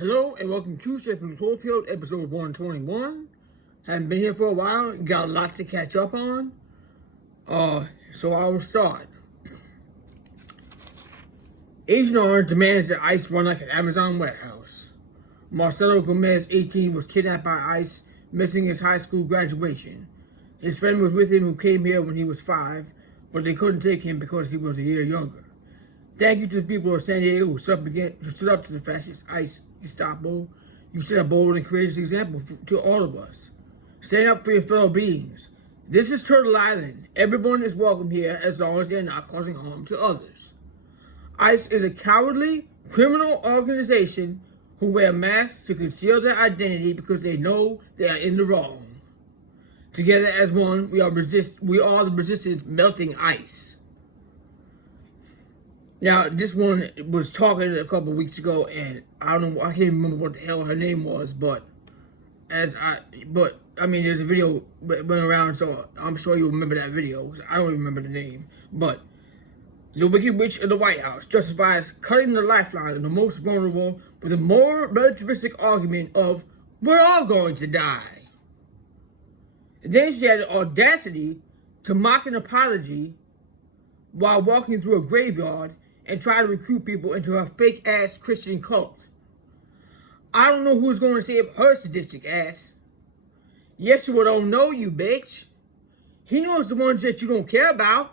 Hello and welcome to Straight from Cloverfield, episode 121. Haven't been here for a while, got a lot to catch up on. So I will start. Agent Orange demands that ICE run like an Amazon warehouse. Marcelo Gomez, 18, was kidnapped by ICE, missing his high school graduation. His friend was with him who came here when he was 5, but they couldn't take him because he was a year younger. Thank you to the people of San Diego who stood up to the fascist ICE Gestapo. You set a bold and courageous example to all of us. Stand up for your fellow beings. This is Turtle Island. Everyone is welcome here as long as they're not causing harm to others. ICE is a cowardly, criminal organization who wear masks to conceal their identity because they know they are in the wrong. Together as one, we are the resistance melting ice. Now, this one was talking a couple weeks ago, and I can't remember what the hell her name was, but there's a video that went around, so I'm sure you'll remember that video, because I don't remember the name. But the Wicked Witch of the White House justifies cutting the lifeline of the most vulnerable with a more relativistic argument of, we're all going to die. And then she had the audacity to mock an apology while walking through a graveyard and try to recruit people into her fake-ass Christian cult. I don't know who's going to save her sadistic ass. Yeshua don't know you, bitch. He knows the ones that you don't care about.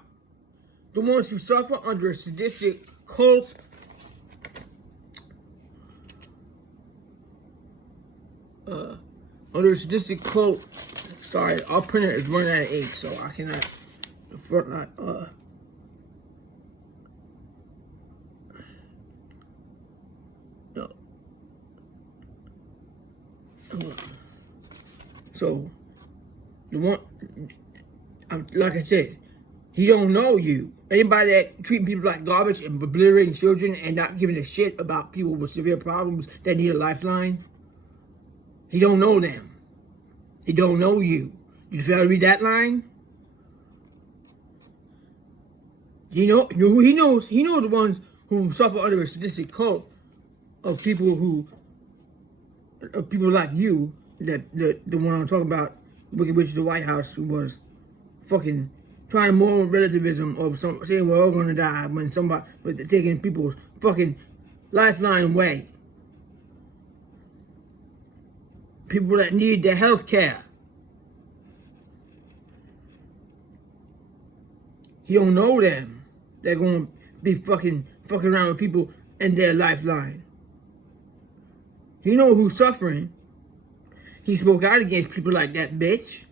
The ones who suffer under a sadistic cult. Under a sadistic cult. Sorry, our printer is running out of ink, so I cannot. So, the one, like I said, he don't know you. Anybody that treating people like garbage and obliterating children and not giving a shit about people with severe problems that need a lifeline, he don't know them. He don't know you. You fail to read that line? He knows the ones who suffer under a sadistic cult of people like you, that the one I'm talking about, Wicked Witch of the White House, who was fucking trying more relativism of saying we're all gonna die when they're taking people's fucking lifeline away. People that need their health care. He don't know them. They're gonna be fucking around with people and their lifeline. He know who's suffering. He spoke out against people like that bitch.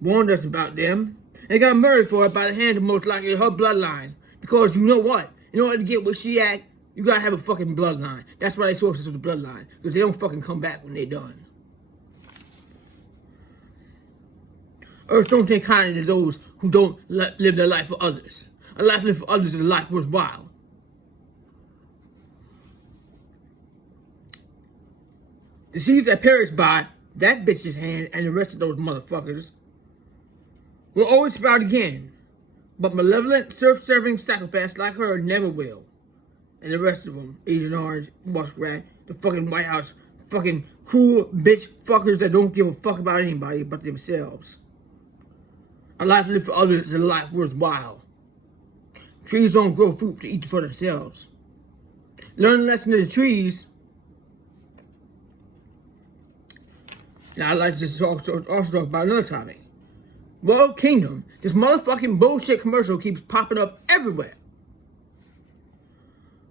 Warned us about them. And got murdered for it by the hand of most likely her bloodline. Because you know what? In order to get where she at, you gotta have a fucking bloodline. That's why they source us with the bloodline. Because they don't fucking come back when they're done. Earth don't take kindly to those who don't live their life for others. A life lived for others is a life worthwhile. The seeds that perish by that bitch's hand and the rest of those motherfuckers will always sprout again. But malevolent, self-serving psychopaths like her never will. And the rest of them, Agent Orange, Muskrat, the fucking White House, fucking cruel bitch fuckers that don't give a fuck about anybody but themselves. A life lived for others is a life worthwhile. Trees don't grow fruit to eat for themselves. Learn the lesson of the trees. Now I'd like to also talk about another topic. World Kingdom. This motherfucking bullshit commercial keeps popping up everywhere.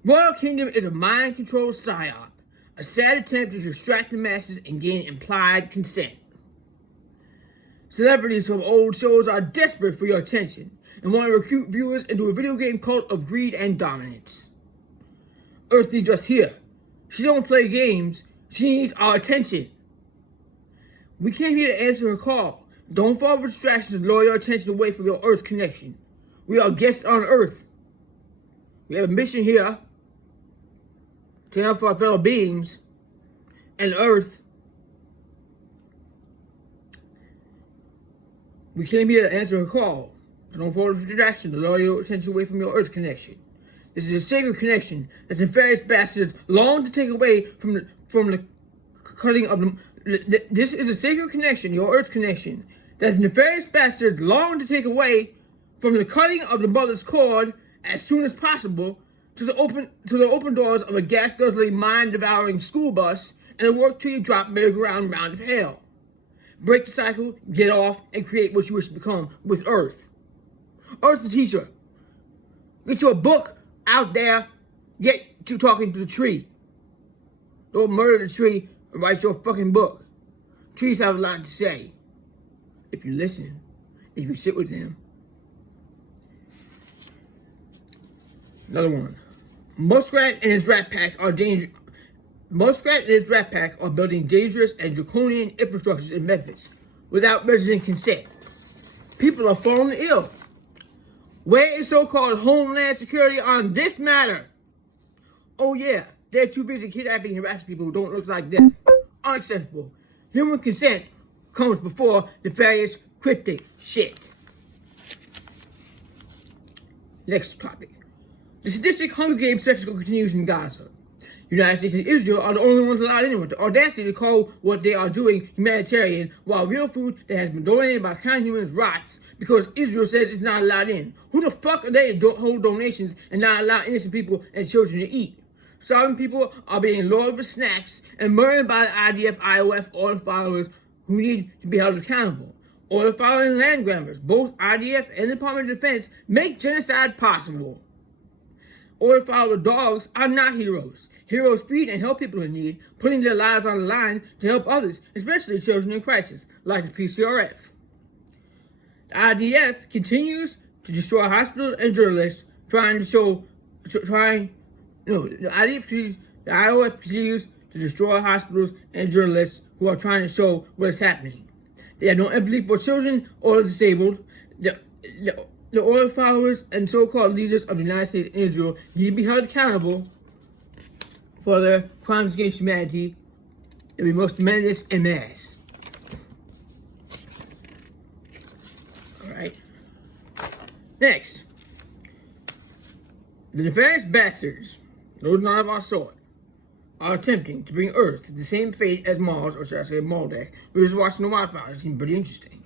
World Kingdom is a mind-controlled psyop. A sad attempt to distract the masses and gain implied consent. Celebrities from old shows are desperate for your attention and want to recruit viewers into a video game cult of greed and dominance. Earthy just here. She don't play games. She needs our attention. We came here to answer her call. Don't fall for distractions to lure your attention away from your Earth connection. We are guests on Earth. We have a mission here to help our fellow beings and Earth. We came here to answer her call. So don't fall for distraction to lure your attention away from your Earth connection. This is a sacred connection that nefarious bastards long to take away from from the cutting of the. This is a sacred connection, your earth connection, that the nefarious bastards long to take away from the cutting of the mother's cord as soon as possible to the open doors of a gas guzzling, mind devouring school bus and a work till you drop merry-go-round round of hell. Break the cycle, get off, and create what you wish to become with Earth. Earth's the teacher. Get your book out there. Get you talking to the tree. Don't murder the tree and write your fucking book. Trees have a lot to say. If you listen, if you sit with them. Another one. Muskrat and his rat pack are building dangerous and draconian infrastructures in Memphis without resident consent. People are falling ill. Where is so-called Homeland Security on this matter? Oh yeah, they're too busy kidnapping and harassing people who don't look like them. Unacceptable. Human consent comes before nefarious, cryptic shit. Next topic. The sadistic Hunger Games spectacle continues in Gaza. United States and Israel are the only ones allowed in with the audacity to call what they are doing humanitarian, while real food that has been donated by kind humans rots because Israel says it's not allowed in. Who the fuck are they to hold donations and not allow innocent people and children to eat? Starving people are being lured with snacks and murdered by the IDF, IOF, oil followers who need to be held accountable. Oil following land grabbers, both IDF and the Department of Defense, make genocide possible. Oil follower dogs are not heroes. Heroes feed and help people in need, putting their lives on the line to help others, especially children in crisis, like the PCRF. The IDF continues to destroy hospitals and journalists, the IOF continues to destroy hospitals and journalists who are trying to show what is happening. They have no empathy for children or the disabled. The oil followers and so-called leaders of the United States and Israel need to be held accountable for their crimes against humanity, and we must demand this en masse. Alright. Next. The nefarious bastards, those not of our sort, are attempting to bring Earth to the same fate as Mars, or should I say Maldek. We were just watching the Wi-Fi. It seemed pretty interesting.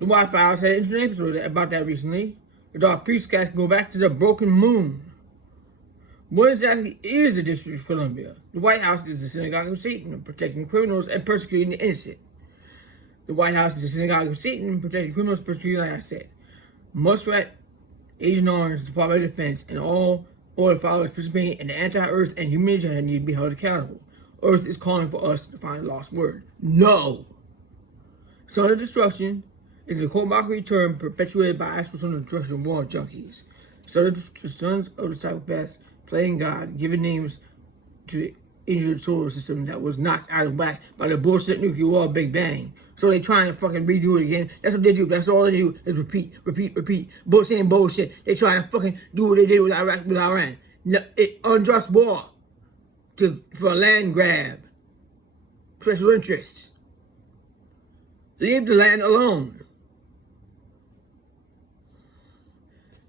The Wi-Files had an interesting episode about that recently. The Dark Priest guys can go back to the broken moon. What exactly is the District of Columbia? The White House is the synagogue of Satan, protecting criminals and persecuting the innocent. The White House is the synagogue of Satan, protecting criminals, persecuting, like I said. Muskrat, Agent Orange, Department of Defense, and all oil followers participating in the anti-Earth and human agenda need to be held accountable. Earth is calling for us to find the lost word. No! Son of Destruction is a cold mockery term perpetuated by actual Sons of Destruction war junkies. Sons of the psychopaths playing God, giving names to the injured solar system that was knocked out of whack by the bullshit nuclear war Big Bang. So they trying to fucking redo it again. That's what they do. That's all they do is repeat. Saying bullshit. They trying to fucking do what they did with Iraq, with Iran. Unjust war. For a land grab. Special interests. Leave the land alone.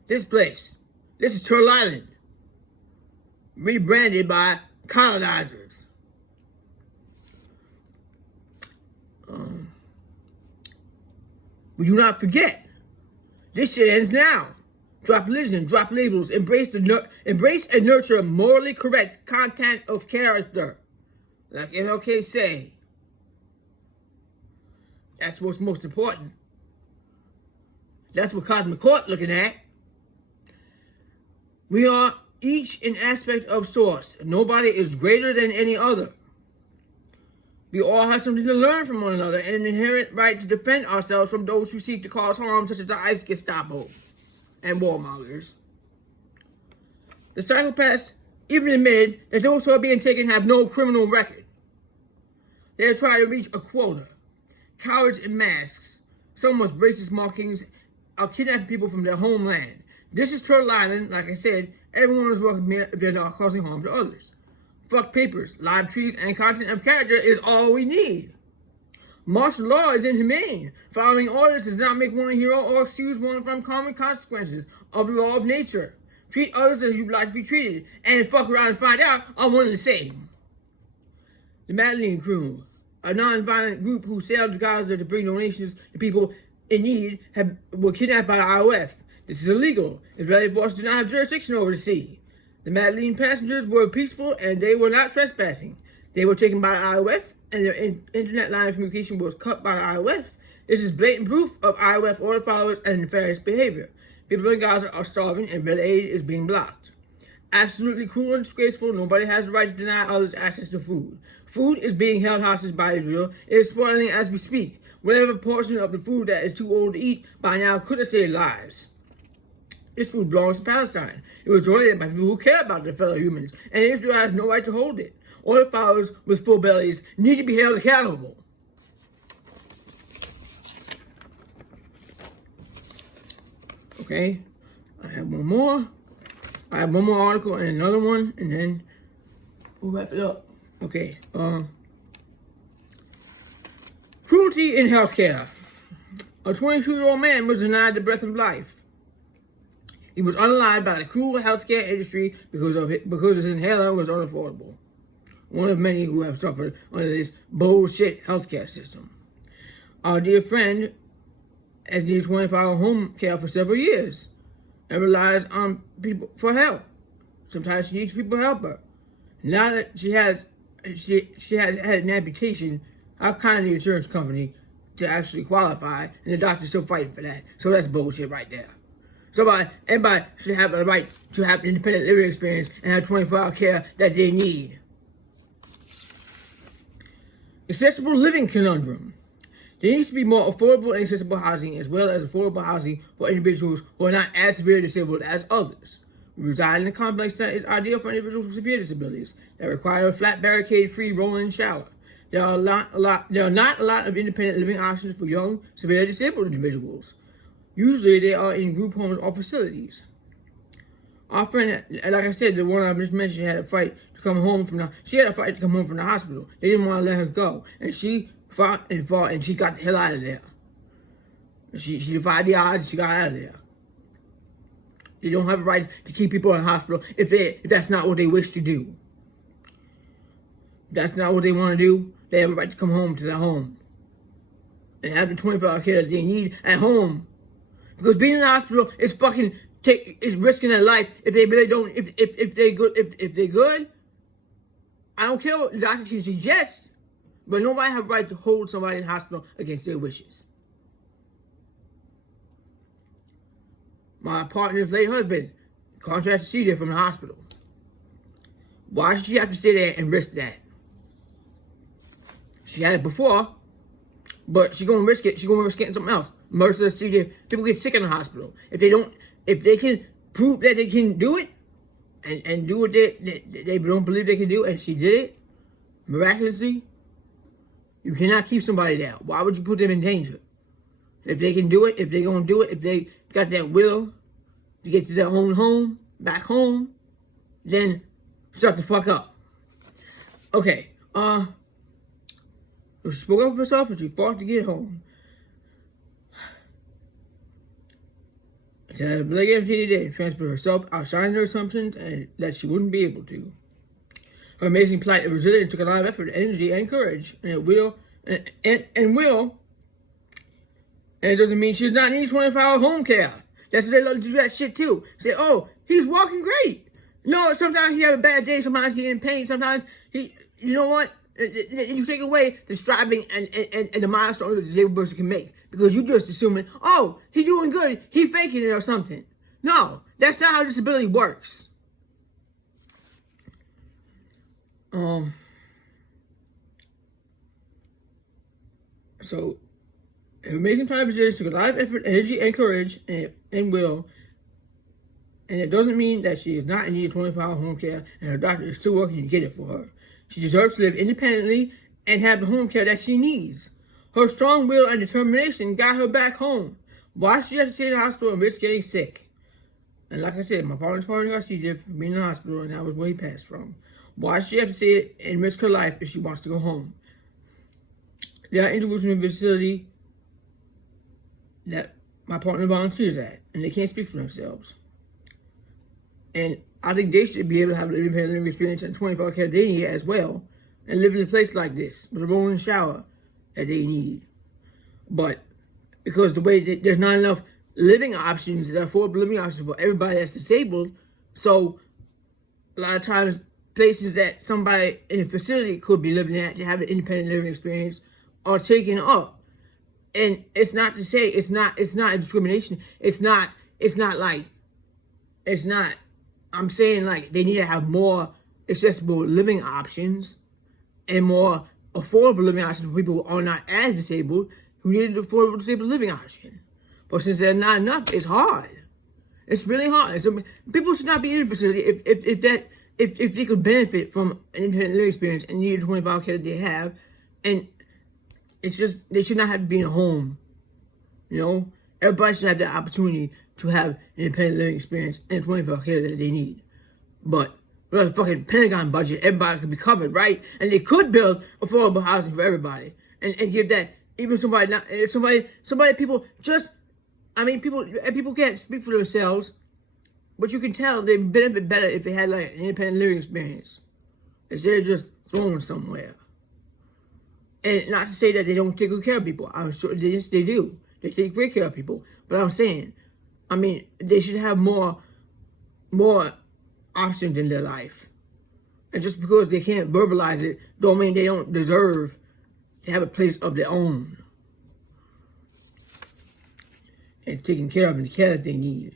This place. This is Turtle Island. Rebranded by colonizers. We do not forget. This shit ends now. Drop religion, drop labels, embrace and nurture morally correct content of character. Like MLK say. That's what's most important. That's what Cosmic Court looking at. We are each an aspect of source. Nobody is greater than any other. We all have something to learn from one another and an inherent right to defend ourselves from those who seek to cause harm, such as the ICE Gestapo and warmongers. The psychopaths even admit that those who are being taken have no criminal record. They are trying to reach a quota. Cowards in masks, some with racist markings, are kidnapping people from their homeland. This is Turtle Island. Like I said, everyone is welcome here if they're not causing harm to others. Fuck papers, live trees, and content of character is all we need. Martial law is inhumane. Following orders does not make one a hero or excuse one from common consequences of the law of nature. Treat others as you'd like to be treated, and fuck around and find out are one and the same. The Madeline Crew, a non-violent group who sailed to Gaza to bring donations to people in need, were kidnapped by the IOF. This is illegal. Israeli forces do not have jurisdiction over the sea. The Madeline passengers were peaceful and they were not trespassing. They were taken by the IOF and their internet line of communication was cut by the IOF. This is blatant proof of IOF order followers and nefarious behavior. People in Gaza are starving and real aid is being blocked. Absolutely cruel and disgraceful. Nobody has the right to deny others access to food. Food is being held hostage by Israel. It is spoiling as we speak. Whatever portion of the food that is too old to eat by now could have saved lives. This food belongs to Palestine. It was donated by people who care about their fellow humans, and Israel has no right to hold it. Order followers with full bellies need to be held accountable. Okay, I have one more. I have one more article and another one, and then we'll wrap it up. Okay, cruelty in healthcare. A 22-year-old man was denied the breath of life. He was unalived by the cruel healthcare industry because his inhaler was unaffordable. One of many who have suffered under this bullshit healthcare system. Our dear friend has needed 24-hour home care for several years and relies on people for help. Sometimes she needs people to help her. Now that she has had an amputation, I've contacted the insurance company to actually qualify, and the doctor's still fighting for that. So that's bullshit right there. Everybody should have the right to have an independent living experience and have 24-hour care that they need. Accessible living conundrum. There needs to be more affordable and accessible housing, as well as affordable housing for individuals who are not as severely disabled as others. We reside in a complex that is ideal for individuals with severe disabilities that require a flat barricade-free roll-in shower. There are not a lot of independent living options for young, severely disabled individuals. Usually, they are in group homes or facilities. Our friend, like I said, the one I just mentioned, had a fight to come home from the hospital. They didn't want to let her go, and she fought, and she got the hell out of there. She defied the odds, and she got out of there. They don't have a right to keep people in the hospital if that's not what they wish to do. If that's not what they want to do, they have a right to come home to their home and have the 24-hour care that they need at home. Because being in the hospital is is risking their life if they really don't, if they're good. I don't care what the doctor can suggest, but nobody has a right to hold somebody in the hospital against their wishes. My partner's late husband contracted to see there from the hospital. Why should she have to stay there and risk that? She had it before, but she's gonna risk it. She's gonna risk getting something else. MRSA, C. diff. People get sick in the hospital. If they can prove that they can do it, and do what they don't believe they can do, and she did it miraculously, you cannot keep somebody there. Why would you put them in danger? If they can do it, if they're gonna do it, if they got that will to get to their own home, back home, then shut the fuck up. Okay, she spoke up for herself and she fought to get home. She had a big empty day to transfer herself outside her assumptions and that she wouldn't be able to. Her amazing plight and resilience took a lot of effort, energy, and courage, and it doesn't mean she does not need 24-hour home care. That's what they love to do that shit too. Say, oh, he's walking great. No, sometimes he have a bad day. Sometimes he's in pain. Sometimes you know what? You take away the striving and the milestone that the disabled person can make because you just assuming, oh, he's doing good, he faking it or something. No, that's not how disability works. So, her amazing time resilience took a lot of effort, energy, and courage, and will. And it doesn't mean that she is not in need of 24-hour home care, and her doctor is still working to get it for her. She deserves to live independently and have the home care that she needs. Her strong will and determination got her back home. Why should she have to stay in the hospital and risk getting sick? And like I said, my partner's got C. diff for being in the hospital, and that was where he passed from. Why should she have to stay and risk her life if she wants to go home? There are individuals in the facility that my partner volunteers at, and they can't speak for themselves. And I think they should be able to have an independent living experience and 24-hour care they need as well. and live in a place like this with a rolling shower that they need. But because the way that there's not enough living options, that affordable living options for everybody that's disabled, so a lot of times places that somebody in a facility could be living at to have an independent living experience are taken up. And it's not to say it's not a discrimination. It's not I'm saying like they need to have more accessible living options and more affordable living options for people who are not as disabled, who need an affordable disabled living option. But since there's not enough, it's hard. It's really hard. So people should not be in a facility if they could benefit from an independent living experience and need the 25 care that they have. And it's just, they should not have to be in a home. You know? Everybody should have the opportunity to have an independent living experience and 25 care that they need. But with a fucking Pentagon budget, everybody could be covered, right? And they could build affordable housing for everybody. And give that, even people can't speak for themselves, but you can tell they benefit better if they had like an independent living experience instead of just thrown somewhere. And not to say that they don't take good care of people. I'm sure they do. They take great care of people. But I'm saying, they should have more options in their life. And just because they can't verbalize it, don't mean they don't deserve to have a place of their own. And taking care of the care that they need.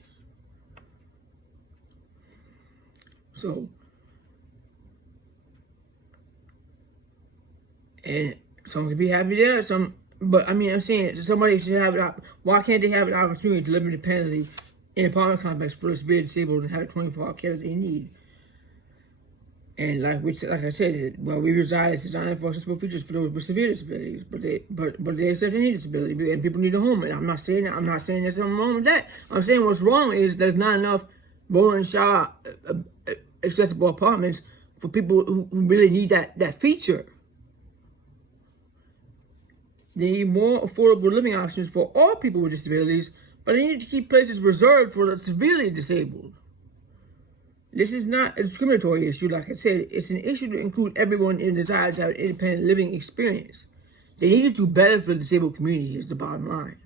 So, and some can be happy there, but I'm saying somebody should have why can't they have an opportunity to live independently in an apartment complex for the severely disabled and have the 24-hour care that they need? And like I said, well, we reside as designed for accessible features for those with severe disabilities, but they said they need disability and people need a home. And I'm not saying there's something wrong with that. I'm saying what's wrong is there's not enough rolling shower accessible apartments for people who really need that feature. They need more affordable living options for all people with disabilities, but they need to keep places reserved for the severely disabled. This is not a discriminatory issue, like I said. It's an issue to include everyone in the desire to have an independent living experience. They need to do better for the disabled community is the bottom line.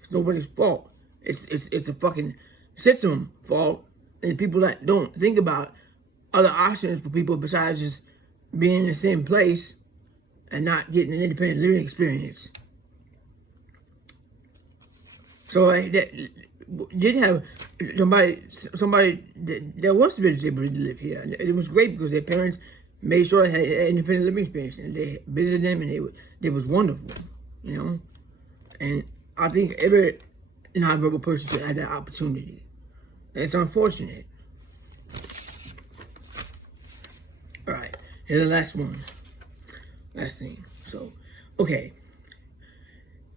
It's nobody's fault. It's a fucking system fault, and people that don't think about other options for people besides just being in the same place and not getting an independent living experience. So that did have somebody that was severely disabled to live here. And it was great because their parents made sure they had an independent living experience, and they visited them, and it was wonderful, you know. And I think every nonverbal person should have that opportunity. And it's unfortunate. All right, here's the last one. Last thing. So, okay.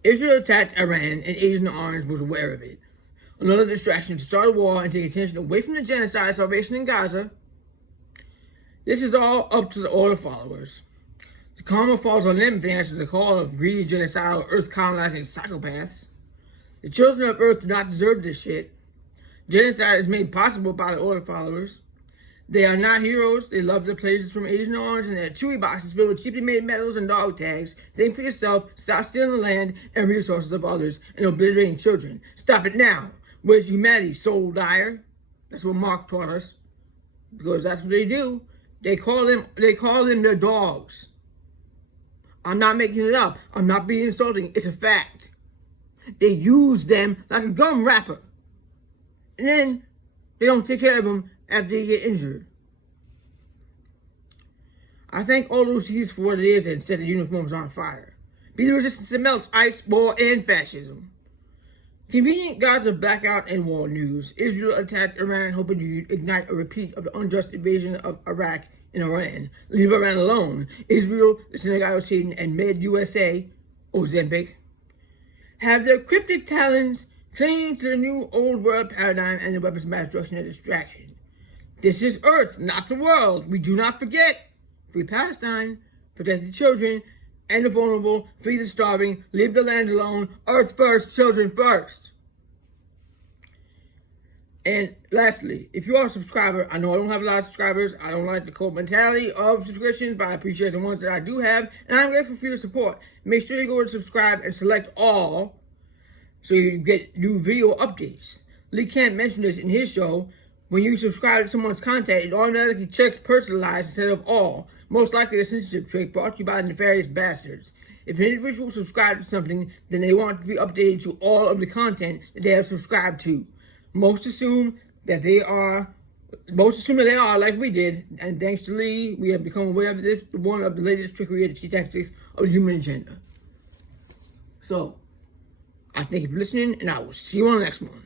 Israel attacked Iran, and Agent Orange was aware of it. Another distraction to start a war and take attention away from the genocide salvation in Gaza. This is all up to the order followers. The karma falls on them if they answer the call of greedy, genocidal, earth-colonizing psychopaths. The children of Earth do not deserve this shit. Genocide is made possible by the order followers. They are not heroes. They love their places from Agent Orange and their chewy boxes filled with cheaply made medals and dog tags. Think for yourself. Stop stealing the land and resources of others and obliterating children. Stop it now. Where's humanity, soul dyer? That's what Mark taught us. Because that's what they do. They call them their dogs. I'm not making it up. I'm not being insulting. It's a fact. They use them like a gum wrapper. And then they don't take care of them after they get injured. I thank all those he's for what it is and set the uniforms on fire. Be the resistance that melts ice, war, and fascism. Convenient Gaza blackout and war news. Israel attacked Iran hoping to ignite a repeat of the unjust invasion of Iraq and Iran. Leave Iran alone. Israel, the synagogue of Satan, and Med-USA, Ozempic, have their cryptic talons clinging to the new old world paradigm and the weapons of mass destruction and distraction. This is Earth, not the world. We do not forget. Free Palestine, protect the children and the vulnerable, free the starving, leave the land alone, Earth first, children first. And lastly, if you are a subscriber, I know I don't have a lot of subscribers. I don't like the cult mentality of subscriptions, but I appreciate the ones that I do have. And I'm grateful for your support. Make sure you go to subscribe and select all so you get new video updates. Lee Camp mentioned this in his show. When you subscribe to someone's content, it automatically checks personalized instead of all. Most likely a censorship trick brought to you by nefarious bastards. If an individual subscribes to something, then they want to be updated to all of the content that they have subscribed to. Most assume that they are like we did, and thanks to Lee, we have become aware of this, one of the latest trickery and tactics of the human agenda. So, I thank you for listening, and I will see you on the next one.